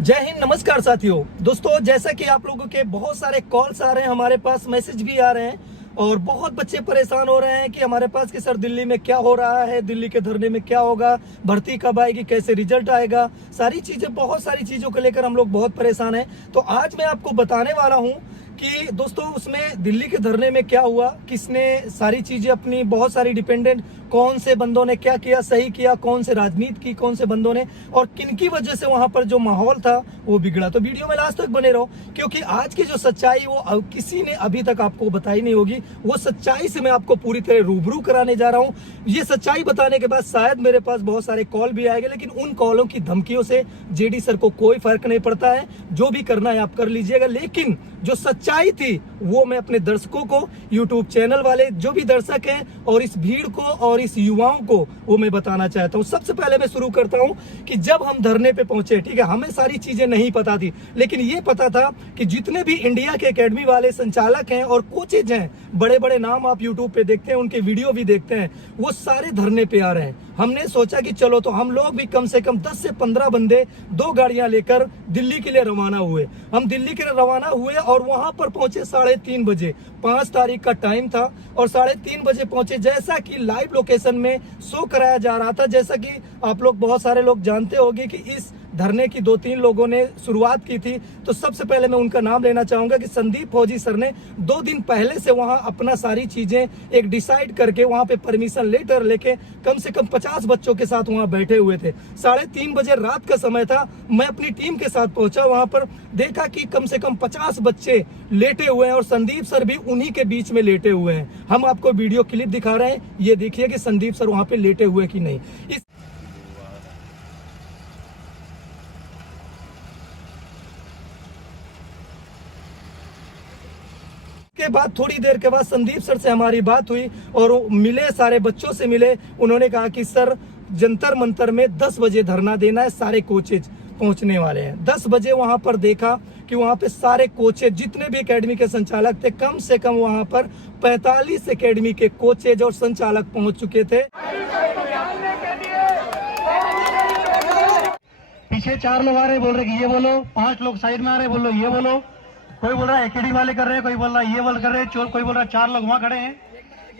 जय हिंद। नमस्कार साथियों, दोस्तों, जैसा कि आप लोगों के बहुत सारे कॉल्स आ रहे हैं, हमारे पास मैसेज भी आ रहे हैं और बहुत बच्चे परेशान हो रहे हैं कि हमारे पास कि सर दिल्ली में क्या हो रहा है, दिल्ली के धरने में क्या होगा, भर्ती कब आएगी, कैसे रिजल्ट आएगा, सारी चीजें, बहुत सारी चीजों को लेकर हम लोग बहुत परेशान हैं। तो आज मैं आपको बताने वाला हूं कि दोस्तों उसमें दिल्ली के धरने में क्या हुआ, किसने सारी चीजें अपनी, बहुत सारी डिपेंडेंट, कौन से बंदों ने क्या किया, सही किया, कौन से राजनीति की, कौन से बंदों ने, और किन की वजह से वहां पर जो माहौल था वो बिगड़ा। तो वीडियो में लास्ट तक बने रहो, क्योंकि आज की जो सच्चाई वो किसी ने अभी तक आपको बताई नहीं होगी। वो सच्चाई से मैं आपको पूरी तरह रूबरू कराने जा रहा हूं। ये सच्चाई बताने के बाद शायद मेरे पास बहुत सारे कॉल भी आएंगे, लेकिन उन कॉलों की धमकियों से जेडी सर को कोई फर्क नहीं पड़ता है। जो भी करना है आप कर लीजिएगा, लेकिन जो सच्चाई थी वो मैं अपने दर्शकों को, यूट्यूब चैनल वाले जो भी दर्शक हैं और इस भीड़ को और इस युवाओं को, वो मैं बताना चाहता हूं। सबसे पहले मैं शुरू करता हूं कि जब हम धरने पे पहुंचे, ठीक है, हमें सारी चीजें नहीं पता थी, लेकिन ये पता था कि जितने भी इंडिया के एकेडमी वाले संचालक हैं और कोचेज हैं, बड़े बड़े नाम आप यूट्यूब पे देखते हैं, उनके वीडियो भी देखते हैं, वो सारे धरने पे आ रहे हैं। हमने सोचा कि चलो तो हम लोग भी कम से कम 10 से 15 बंदे 2 गाड़ियां लेकर दिल्ली के लिए रवाना हुए। हम दिल्ली के लिए रवाना हुए और वहां पर पहुंचे 3:30 बजे। 5 तारीख का टाइम था और 3:30 बजे पहुंचे। जैसा कि लाइव लोकेशन में शो कराया जा रहा था, जैसा कि आप लोग बहुत सारे लोग जानते होंगे कि इस धरने की 2-3 लोगों ने शुरुआत की थी। तो सबसे पहले मैं उनका नाम लेना चाहूंगा कि संदीप फौजी सर ने 2 दिन पहले से वहां अपना सारी चीजें एक डिसाइड करके वहां पे परमिशन लेटर लेके कम से कम 50 बच्चों के साथ वहां बैठे हुए थे। 3:30 बजे रात का समय था। मैं अपनी टीम के साथ पहुंचा, वहां पर देखा कि कम से कम 50 बच्चे लेटे हुए हैं और संदीप सर भी उन्हीं के बीच में लेटे हुए हैं। हम आपको वीडियो क्लिप दिखा रहे हैं, ये देखिए कि संदीप सर वहां पे लेटे हुए कि नहीं। इस के बाद थोड़ी देर के बाद संदीप सर से हमारी बात हुई और मिले, सारे बच्चों से मिले। उन्होंने कहा कि सर जंतर मंतर में 10 बजे धरना देना है, सारे कोचेज पहुंचने वाले हैं। 10 बजे वहां पर देखा कि वहां पे सारे कोचेज, जितने भी एकेडमी के संचालक थे, कम से कम वहां पर 45 एकेडमी के कोचेज और संचालक पहुंच चुके थे। पीछे 4 लोग आ रहे, बोल रहे कि ये बोलो, 5 लोग साइड में आ रहे, बोल लो ये बोलो। कोई बोल रहा है एकेडमी वाले कर रहे हैं, कोई बोल रहा है ये वाले कर रहे हैं, कोई बोल रहा है 4 लोग वहां खड़े हैं।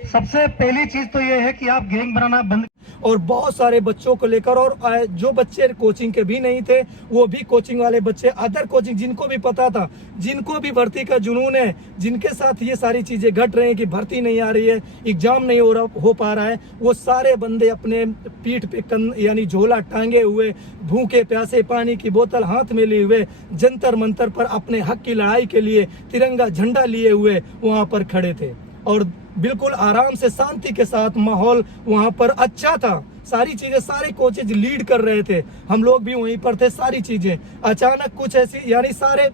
सबसे पहली चीज तो ये है कि आप गैंग बनाना बंद, और बहुत सारे बच्चों को लेकर, और जो बच्चे कोचिंग के भी नहीं थे वो भी कोचिंग वाले बच्चे, अदर कोचिंग, जिनको भी पता था, जिनको भी भर्ती का जुनून है, जिनके साथ ये सारी चीजें घट रही हैं कि भर्ती नहीं आ रही है, एग्जाम नहीं हो पा रहा है, वो सारे बंदे अपने पीठ पे यानी झोला टांगे हुए, भूखे प्यासे, पानी की बोतल हाथ में लिए हुए, जंतर मंतर पर अपने हक की लड़ाई के लिए तिरंगा झंडा लिए हुए वहां पर खड़े थे। और बिल्कुल आराम से, शांति के साथ माहौल वहां पर अच्छा था। सारी चीजें, सारे कोचेज लीड कर रहे थे, हम लोग भी वहीं पर थे। सारी चीजें अचानक कुछ ऐसी, यानी सारे,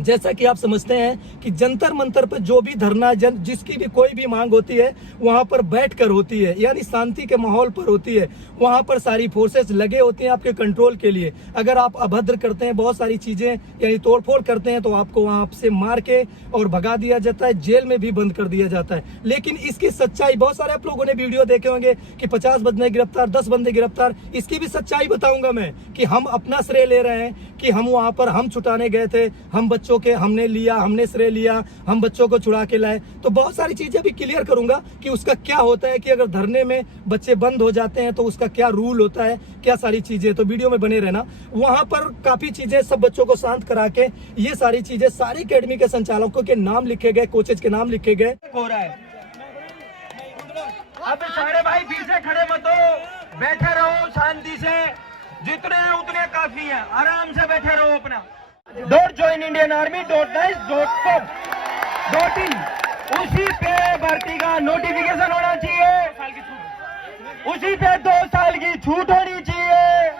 जैसा कि आप समझते हैं कि जंतर मंतर पर जो भी धरना, जिसकी भी कोई भी मांग होती है वहां पर बैठकर होती है, यानी शांति के माहौल पर होती है। वहां पर सारी फोर्सेस लगे होती हैं आपके कंट्रोल के लिए। अगर आप अभद्र करते हैं, बहुत सारी चीजें यानी तोड़फोड़ करते हैं, तो आपको वहां से मार के और भगा दिया जाता है, जेल में भी बंद कर दिया जाता है। लेकिन इसकी सच्चाई, बहुत सारे आप लोगों ने वीडियो देखे होंगे कि 50 बंदे गिरफ्तार, 10 बंदे गिरफ्तार। इसकी भी सच्चाई बताऊंगा मैं कि हम अपना श्रेय ले रहे हैं कि हम वहां पर हम छुटाने गए थे, हम बच्चों के हमने लिया, हमने श्रेय लिया, हम बच्चों को छुड़ा के लाए। तो बहुत सारी चीजें भी क्लियर करूंगा कि उसका क्या होता है, कि अगर धरने में बच्चे बंद हो जाते हैं तो उसका क्या रूल होता है, क्या सारी चीजें। तो वीडियो में बने रहना। वहां पर काफी चीजें, सब बच्चों को शांत करा के ये सारी चीजें, सारी एकेडमी के संचालकों के नाम लिखे गए, कोचेज के नाम लिखे गए। हो रहा है। अब सारे भाई फिर से खड़े मत हो, बैठे रहो शांति से, जितने हैं उतने काफी हैं, आराम से बैठे रहो अपना। .joinindianarmy.nice.com.in उसी पे भर्ती का नोटिफिकेशन होना चाहिए, उसी पे 2 साल की छूट होनी चाहिए,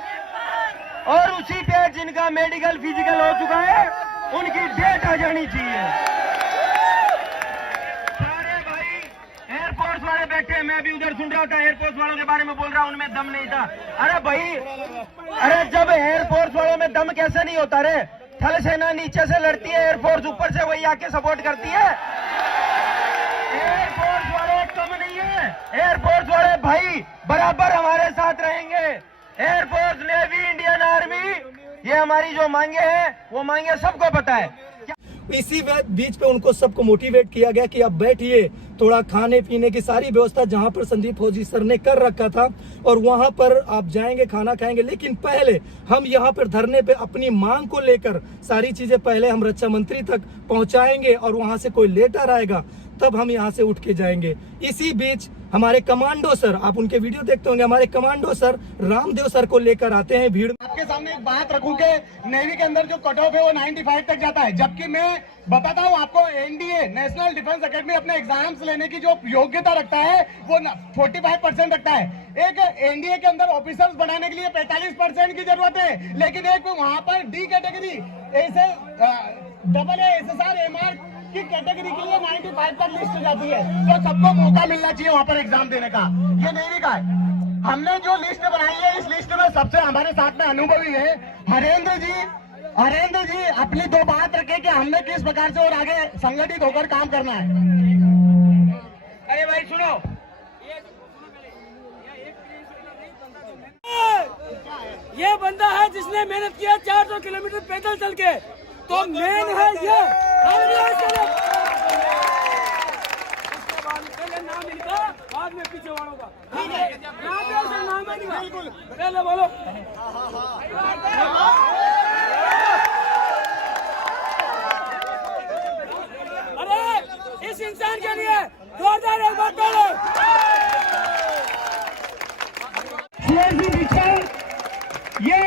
और उसी पे जिनका मेडिकल फिजिकल हो चुका है उनकी डेट आ जानी चाहिए। सारे भाई एयरफोर्स वाले बैठे, मैं भी उधर सुन रहा था, एयरफोर्स वालों के बारे में बोल रहा हूं, उनमें दम नहीं था। अरे भाई, अरे जब एयरफोर्स वालों में दम कैसे नहीं होता रे? थल सेना नीचे से लड़ती है, एयरफोर्स ऊपर से वही आके सपोर्ट करती है। एयरफोर्स वाले कम नहीं है, एयरफोर्स वाले भाई बराबर हमारे साथ रहेंगे। एयरफोर्स, नेवी, इंडियन आर्मी, ये हमारी जो मांगे हैं वो मांगे सबको पता है। इसी बीच पे उनको सबको मोटिवेट किया गया कि आप बैठिए, थोड़ा खाने पीने की सारी व्यवस्था जहां पर संदीप फौजी सर ने कर रखा था और वहां पर आप जाएंगे, खाना खाएंगे। लेकिन पहले हम यहां पर धरने पे अपनी मांग को लेकर सारी चीजें पहले हम रक्षा मंत्री तक पहुंचाएंगे और वहां से कोई लेटर आएगा तब हम यहां से उठ के जाएंगे। इसी बीच हमारे कमांडो सर, आप उनके वीडियो देखते होंगे, हमारे कमांडो सर रामदेव सर को लेकर आते हैं भीड़। आपके सामने एक बात रखूं कि नेवी के अंदर जो कट ऑफ है वो 95 तक जाता है, जबकि मैं बताता हूं आपको एनडीए नेशनल डिफेंस एकेडमी अपने एग्जाम्स लेने की जो योग्यता रखता है वो 45% रखता है। एक एनडीए के अंदर ऑफिसर्स बनाने के लिए 45% की जरूरत है, लेकिन एक वहां पर डी कैटेगरी SSR MR की कैटेगरी के लिए 95 तक लिस्ट जाती है। तो सबको मौका मिलना चाहिए वहां पर एग्जाम देने का। ये नेवी का है। हमने जो लिस्ट बनाई है, इस लिस्ट में सबसे हमारे साथ में अनुभवी है हरेंद्र जी अपनी दो बात रखे कि हमने किस प्रकार से और आगे संगठित होकर काम करना है। अरे भाई सुनो, ये बंदा है जिसने मेहनत किया 400 किलोमीटर पैदल चल के, तो मेन है ये। पहले नाम इनका, बाद में पीछे वालों का। नाम है इनका, बिल्कुल पहले बोलो। अरे इस इंसान के लिए जोरदार एक बात बोलो। ये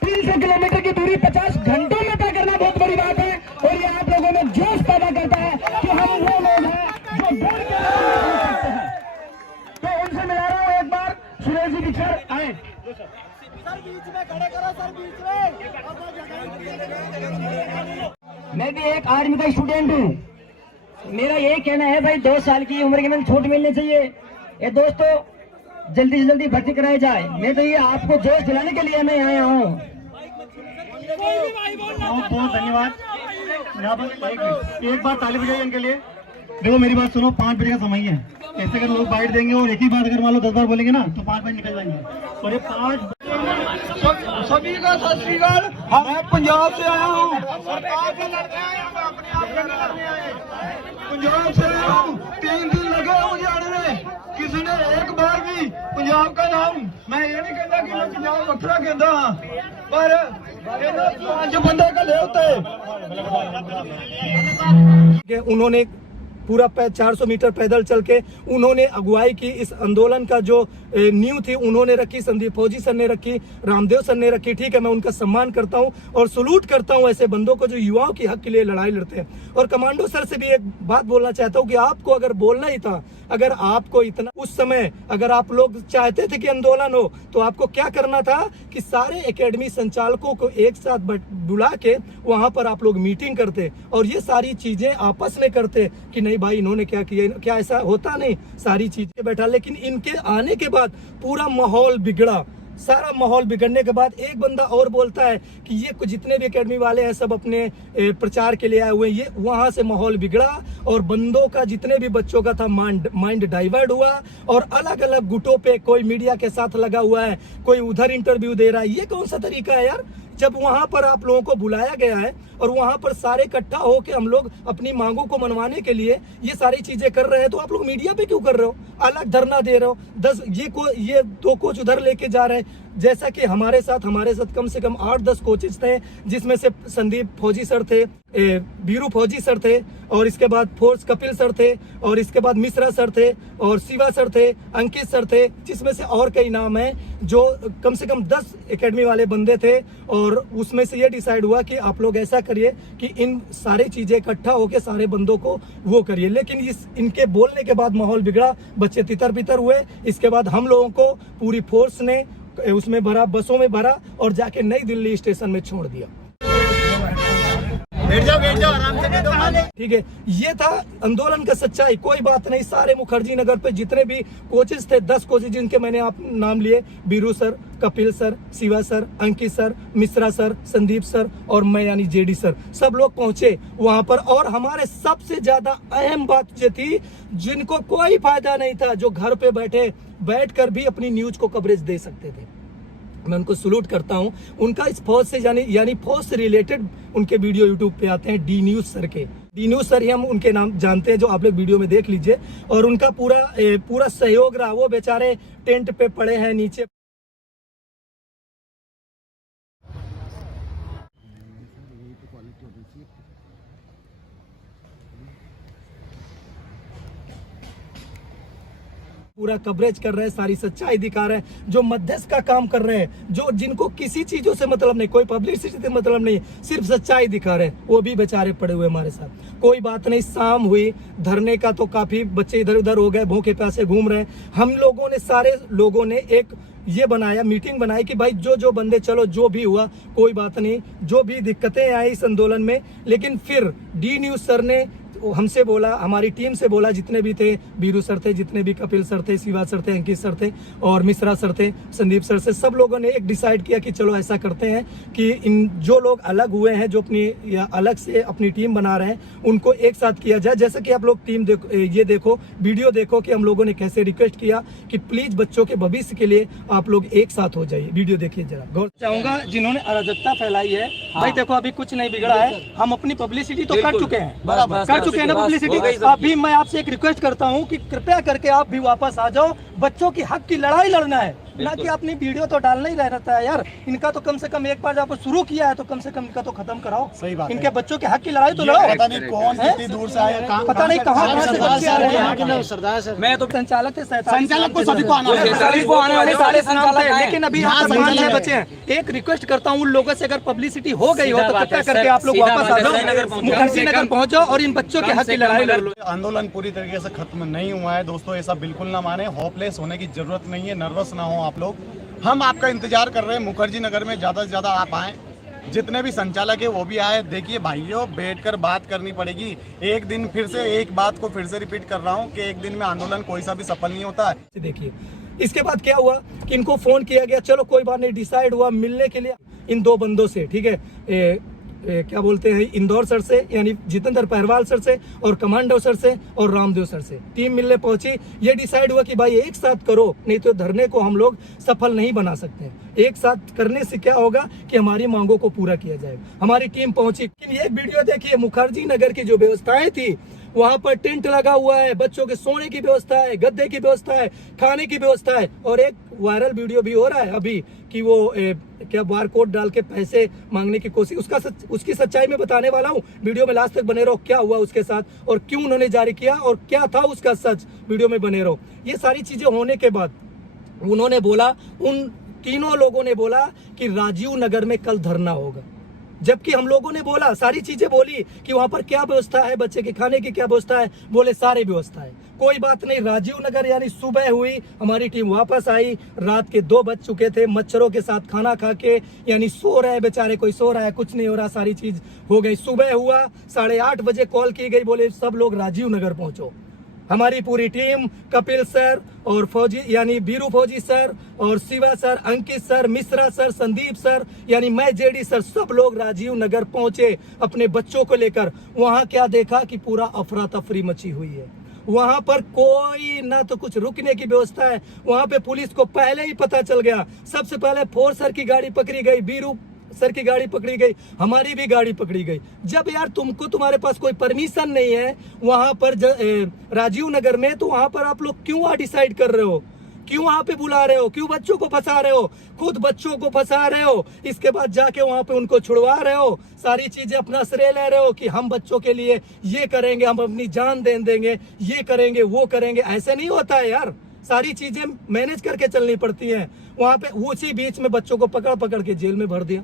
300 किलोमीटर की दूरी 50 घंटों में तय करना बहुत बड़ी बात है, और ये आप लोगों में जोश पैदा करता है कि हम वो लोग हैं जो दौड़ के सकते हैं। तो उनसे मिला रहा हूँ एक बार, सुरेश जी पिछड़ आए। सर बीच में खड़े करो, सर बीच में। मैं भी एक आर्मी का स्टूडेंट हूँ। मेरा यही कहना है भाई, 2 साल की उम्र के में छूट मिलनी चाहिए। ये दोस्तों जल्दी से जल्दी भर्ती कराई जाए। मैं तो ये आपको जोश दिलाने के लिए मैं आया हूँ। बहुत बहुत धन्यवाद। एक बार ताली बजाइए इनके लिए। देखो मेरी बात सुनो, 5 बजे का समय है। ऐसे अगर लोग बाइट देंगे और एक ही बात अगर मान लो 10 बार बोलेंगे ना तो 5 बजे निकल जाएंगे। और ये 5 सभी का सत श्री अकाल। मैं पंजाब से आया हूँ, पंजाब से आया हूँ। 3 दिन लगे मुझे आने में। किसी ने एक बार भी पंजाब का नाम, मैं ये नहीं कहता कि मैं पंजाब वखरा कहता हाँ, पर 5 बंदे का ले होते। उन्होंने पूरा 400 मीटर पैदल चल के उन्होंने अगुवाई की। इस आंदोलन का जो नींव थी उन्होंने रखी, संदीप फौजी सर ने रखी, रामदेव सर ने रखी। ठीक है, मैं उनका सम्मान करता हूं और सलूट करता हूं ऐसे बंदों को जो युवाओं के हक के लिए लड़ाई लड़ते हैं। और कमांडो सर से भी एक बात बोलना चाहता हूं कि आपको अगर बोलना ही था, अगर आपको इतना उस समय अगर आप लोग चाहते थे कि आंदोलन हो, तो आपको क्या करना था कि सारे एकेडमी संचालकों को एक साथ बुला के वहां पर आप लोग मीटिंग करते और ये सारी चीजें आपस में करते कि नहीं भाई इन्होंने क्या किया। क्या ऐसा होता नहीं, सारी चीजें बैठा। लेकिन इनके आने के बाद पूरा माहौल बिगड़ा। सारा माहौल बिगड़ने के बाद एक बंदा और बोलता है कि ये जितने भी एकेडमी वाले हैं सब अपने प्रचार के लिए आए हुए हैं। ये वहां से माहौल बिगड़ा और बंदों का, जितने भी बच्चों का था, माइंड डाइवर्ट हुआ और अलग अलग गुटों पे कोई मीडिया के साथ लगा हुआ है, कोई उधर इंटरव्यू दे रहा है। ये कौन सा तरीका है यार? जब वहां पर आप लोगों को बुलाया गया है और वहां पर सारे इकट्ठा होकर हम लोग अपनी मांगों को मनवाने के लिए ये सारी चीजें कर रहे हैं, तो आप लोग मीडिया पे क्यों कर रहे हो? अलग धरना दे रहे हो। 10 ये 2 कोच उधर लेके जा रहे हैं। जैसा कि हमारे साथ कम से कम 8-10 कोचेस थे, जिसमें से संदीप फौजी सर थे, बीरू फौजी सर थे, और इसके बाद फोर्स कपिल सर थे, और इसके बाद मिश्रा सर थे, और शिवा सर थे, अंकित सर थे, जिसमें से और कई नाम हैं जो कम से कम 10 एकेडमी वाले बंदे थे। और उसमें से ये डिसाइड हुआ कि आप लोग ऐसा करिए कि इन सारे चीजें इकट्ठा होके सारे बंदों को वो करिए। लेकिन इनके बोलने के बाद माहौल बिगड़ा, बच्चे तितर बितर हुए। इसके बाद हम लोगों को पूरी फोर्स ने उसमें भरा, बसों में भरा और जाके नई दिल्ली स्टेशन में छोड़ दिया। बैठ जाओ आराम से। ठीक है, ये था आंदोलन का सच्चाई। कोई बात नहीं, सारे मुखर्जी नगर पे जितने भी कोचेस थे, 10 कोचेस जिनके मैंने आप नाम लिए, Biru sir, Kapil sir, Shiva sir, Ankit sir, Mishra sir, Sandeep sir और मैं यानी जेडी सर, सब लोग पहुंचे वहां पर। और हमारे सबसे ज्यादा अहम बात ये थी, जिनको कोई फायदा नहीं था, जो घर पे बैठकर भी अपनी न्यूज को कवरेज दे सकते थे। मैं उनको सलूट करता हूं। उनका इस फौज से यानी फौज से रिलेटेड उनके वीडियो यूट्यूब पे आते हैं, डी न्यूज सर के। डी न्यूज सर ही हम उनके नाम जानते हैं, जो आप लोग वीडियो में देख लीजिए। और उनका पूरा सहयोग रहा। वो बेचारे टेंट पे पड़े हैं नीचे। पूरा कवरेज कर रहे हैं, सारी सच्चाई दिखा रहे हैं, जो मध्यस्थ का काम कर रहे हैं, जो जिनको किसी चीजों से मतलब नहीं, कोई पब्लिसिटी से मतलब नहीं, सिर्फ सच्चाई दिखा रहे हैं, वो भी बेचारे पड़े हुए हमारे साथ। कोई बात नहीं, शाम हुई, धरने का तो काफी बच्चे इधर उधर हो गए, भूखे प्यासे घूम रहे हैं। हम लोगों ने, सारे लोगों ने एक ये बनाया, मीटिंग बनाई कि भाई जो बंदे, चलो जो भी हुआ कोई बात नहीं, जो भी दिक्कतें आई इस आंदोलन में, लेकिन फिर डी न्यूज सर ने हमसे बोला, हमारी टीम से बोला, जितने भी थे, बीरू सर थे, जितने भी कपिल सर थे, शिवा सर थे, अंकित सर थे और मिश्रा सर थे, संदीप सर से, सब लोगों ने एक डिसाइड किया कि चलो ऐसा करते हैं कि इन जो लोग अलग हुए हैं, जो अपनी या अलग से अपनी टीम बना रहे हैं, उनको एक साथ किया जाए। जैसे कि आप लोग टीम देखो, ये देखो, वीडियो देखो कि हम लोगों ने कैसे रिक्वेस्ट किया कि प्लीज बच्चों के भविष्य के लिए आप लोग एक साथ हो जाइए। वीडियो देखिए जरा, गौर चाहूंगा। जिन्होंने अराजकता फैलाई है, भाई देखो अभी कुछ नहीं बिगड़ा है, हम अपनी पब्लिसिटी तो कर चुके हैं, कर चुके हैं ना पब्लिसिटी। अभी मैं आपसे एक रिक्वेस्ट करता हूं कि कृपया करके आप भी वापस आ जाओ। बच्चों की हक की लड़ाई लड़ना है, ना कि अपनी वीडियो तो डालना ही रहता है यार। इनका तो कम से कम एक बार जब शुरू किया है तो कम से कम इनका तो खत्म कराओ। सही बात है। इनके बच्चों के हक की लड़ाई तो लड़ो। पता नहीं कौन कितनी दूर से आए, पता नहीं कहाँ से बच्चे आ रहे हैं। सरदार सर, मैं तो संचालक थे, संचालक को सभी को आना है। सभी को आने वाले सारे संचालक हैं। लेकिन अभी यहाँ पर 5-6 बच्चे हैं। एक रिक्वेस्ट करता हूँ उन लोगों से, अगर पब्लिसिटी हो गई हो तो कृपया करके आप लोग वापस आ जाओ, मुखर्जी नगर पहुँच जाओ और इन बच्चों के हक की लड़ाई लड़ लो। आंदोलन पूरी तरीके से खत्म नहीं हुआ है दोस्तों, ऐसा बिल्कुल ना माने। होपलेस होने की जरूरत नहीं है, नर्वस ना हो आप लोग। हम आपका इंतजार कर रहे हैं, मुखर्जी नगर में ज्यादा से ज्यादा आप आए, जितने भी संचालक है वो भी आए। देखिए भाइयों, बैठकर बात करनी पड़ेगी। एक दिन फिर से एक बात को फिर से रिपीट कर रहा हूँ कि एक दिन में आंदोलन कोई सा भी सफल नहीं होता है। देखिए इसके बाद क्या हुआ कि इनको फोन किया गया, चलो कोई बात नहीं, डिसाइड हुआ मिलने के लिए इन 2 बंदों से, ठीक है, क्या बोलते हैं, इंदौर सर से यानी जितेंद्र पहरवाल सर से और कमांडो सर से और रामदेव सर से टीम मिलने पहुंची। ये डिसाइड हुआ कि भाई एक साथ करो, नहीं तो धरने को हम लोग सफल नहीं बना सकते। एक साथ करने से क्या होगा कि हमारी मांगों को पूरा किया जाएगा। हमारी टीम पहुंची। ये वीडियो देखिए, मुखर्जी नगर की जो व्यवस्थाएं थी, वहां पर टेंट लगा हुआ है, बच्चों के सोने की व्यवस्था है, गद्दे की व्यवस्था है, खाने की व्यवस्था है। और एक वायरल वीडियो भी हो रहा है अभी कि वो क्या बार कोड डाल के पैसे मांगने की कोशिश, उसकी सच्चाई में बताने वाला हूँ। वीडियो में लास्ट तक बने रहो, क्या हुआ उसके साथ और क्यों उन्होंने जारी किया और क्या था उसका सच, वीडियो में बने रहो। ये सारी चीजें होने के बाद उन्होंने बोला, उन तीनों लोगों ने बोला कि राजीव नगर में कल धरना होगा। जबकि हम लोगों ने बोला, सारी चीजें बोली कि वहां पर क्या व्यवस्था है, बच्चे के खाने की क्या व्यवस्था है, बोले सारी व्यवस्था है, कोई बात नहीं। राजीव नगर यानी सुबह हुई, हमारी टीम वापस आई, रात के 2 बज चुके थे, मच्छरों के साथ खाना खा के यानी सो रहे बेचारे, कोई सो रहा है, कुछ नहीं हो रहा, सारी चीज हो गई। सुबह हुआ, 8:30 बजे कॉल की गई, बोले सब लोग राजीव नगर पहुंचो। हमारी पूरी टीम, कपिल सर और फौजी यानी बीरू फौजी सर और Shiva sir, Ankit sir, Mishra sir, Sandeep sir यानी मैं, जेडी सर, सब लोग राजीव नगर पहुंचे अपने बच्चों को लेकर। वहां क्या देखा कि पूरा अफरा तफरी मची हुई है। वहां पर कोई ना तो कुछ रुकने की व्यवस्था है। वहां पे पुलिस को पहले ही पता चल गया, सबसे पहले 4 सर की गाड़ी पकड़ी गई, बीरू सर की गाड़ी पकड़ी गई, हमारी भी गाड़ी पकड़ी गई। जब यार तुम्हारे पास कोई परमिशन नहीं है वहां पर राजीव नगर में, तो वहां पर आप लोग क्यों डिसाइड कर रहे हो, क्यों वहां पे बुला रहे हो, क्यों बच्चों को फंसा रहे हो, खुद बच्चों को फंसा रहे हो, इसके बाद जाके वहां पे उनको छुड़वा रहे हो, सारी चीजें अपना श्रेय ले रहे हो कि हम बच्चों के लिए ये करेंगे, हम अपनी जान दे देंगे, ये करेंगे, वो करेंगे। ऐसे नहीं होता है यार, सारी चीजें मैनेज करके चलनी पड़ती है। वहां पे उसी बीच में बच्चों को पकड़ के जेल में भर दिया।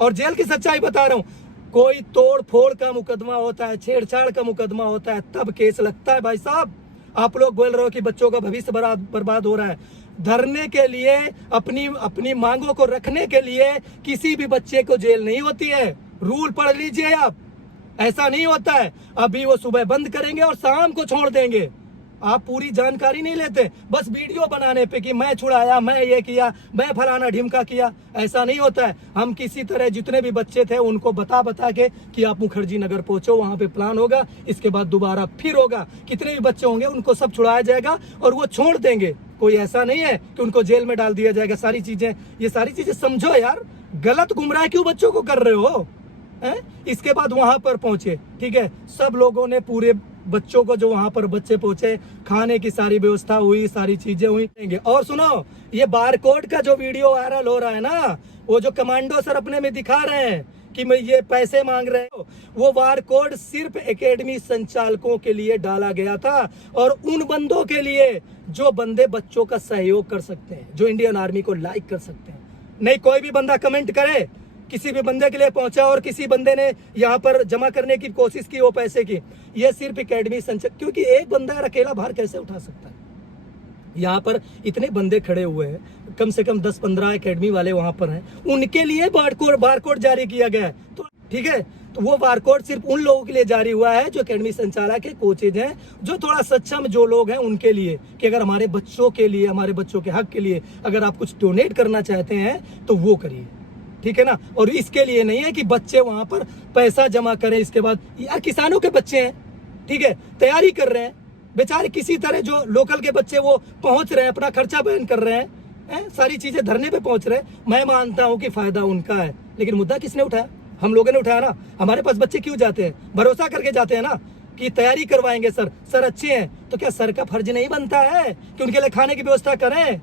और जेल की सच्चाई बता रहा हूँ, कोई तोड़ फोड़ का मुकदमा होता है, छेड़छाड़ का मुकदमा होता है, तब केस लगता है। भाई साहब, आप लोग बोल रहे हो कि बच्चों का भविष्य बर्बाद हो रहा है। धरने के लिए, अपनी मांगों को रखने के लिए किसी भी बच्चे को जेल नहीं होती है। रूल पढ़ लीजिए आप, ऐसा नहीं होता है। अभी वो सुबह बंद करेंगे और शाम को छोड़ देंगे। आप पूरी जानकारी नहीं लेते, बस वीडियो बनाने पे कि मैं छुड़ाया, मैं ये किया, मैं फलाना ढिमका किया। ऐसा नहीं होता है। हम किसी तरह जितने भी बच्चे थे उनको बता के कि आप मुखर्जी नगर पहुंचो, वहां पे प्लान होगा, इसके बाद दोबारा फिर होगा। कितने भी बच्चे होंगे उनको सब छुड़ाया जाएगा और वो छोड़ देंगे। कोई ऐसा नहीं है कि उनको जेल में डाल दिया जाएगा। सारी चीजें, ये सारी चीजें समझो यार, गलत गुमराह क्यों बच्चों को कर रहे हो हैं? इसके बाद वहां पर पहुंचे, ठीक है, सब लोगों ने पूरे बच्चों को, जो वहां पर बच्चे पहुंचे, खाने की सारी व्यवस्था हुई, सारी चीजें हुई। और सुनो, ये बारकोड का जो वीडियो वायरल हो रहा है ना, वो जो कमांडो सर अपने में दिखा रहे हैं कि मैं ये पैसे मांग रहे हो, वो बारकोड सिर्फ एकेडमी संचालकों के लिए डाला गया था और उन बंदों के लिए जो बंदे बच्चों का सहयोग कर सकते हैं, जो इंडियन आर्मी को लाइक कर सकते हैं। नहीं कोई भी बंदा कमेंट करे किसी भी बंदे के लिए पहुंचा और किसी बंदे ने यहाँ पर जमा करने की कोशिश की वो पैसे की, ये सिर्फ एकेडमी संचालक, क्योंकि एक बंदा अकेला भार कैसे उठा सकता है? यहाँ पर इतने बंदे खड़े हुए हैं, कम से कम 10-15 एकेडमी वाले वहां पर हैं, उनके लिए बारकोड जारी किया गया है। तो ठीक है, तो वो बारकोड सिर्फ उन लोगों के लिए जारी हुआ है जो एकेडमी संचालक के कोचेज हैं, जो थोड़ा सक्षम जो लोग हैं उनके लिए, कि अगर हमारे बच्चों के लिए, हमारे बच्चों के हक के लिए अगर आप कुछ डोनेट करना चाहते हैं तो वो करिए, ठीक है ना। और इसके लिए नहीं है कि बच्चे वहां पर पैसा जमा करें। इसके बाद यार किसानों के बच्चे हैं, ठीक है, तैयारी कर रहे हैं बेचारे, किसी तरह जो लोकल के बच्चे वो पहुंच रहे हैं, अपना खर्चा बहन कर रहे हैं, सारी चीजें धरने पे पहुंच रहे हैं। मैं मानता हूं कि फायदा उनका है, लेकिन मुद्दा किसने उठाया? हम लोगों ने उठाया ना। हमारे पास बच्चे क्यों जाते हैं? भरोसा करके जाते हैं ना कि तैयारी करवाएंगे सर अच्छे हैं। तो क्या सर का फर्ज नहीं बनता है कि उनके लिए खाने की व्यवस्था करें?